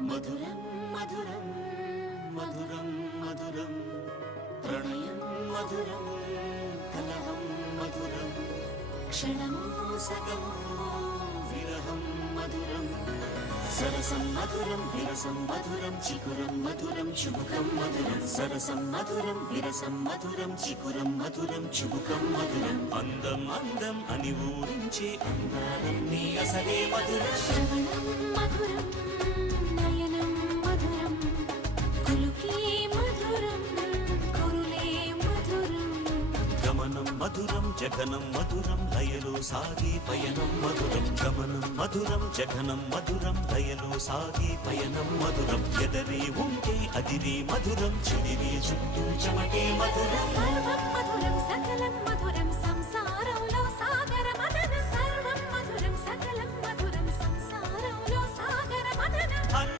మధురం మధురం మధురం మధురం ప్రణయం మధురం కలహం మధురం క్షణమో సగమో విరహం మధురం సరసం మధురం విరసం మధురం చికురం మధురం చుబుకం మధురం సరసం మధురం విరసం మధురం చికురం మధురం చుబుకం మధురం అందం అందం అని ఊరించే అందాలన్నీ అసలే మధురం శ్రవణం మధురం నయనం మధురం కులుకే మధురం కురులే మధురం గమనం మధురం జగనం మధురం లయలో సాగే పయనం మధురం గమనం మధురం జగనం మధురం లయలో సాగే పయనం మధురం ఎదరే ఉంటే అదిరే మధురం చెడిరే చుట్టూ చెమటే మధురం సర్వం మధురం సకలం మధురం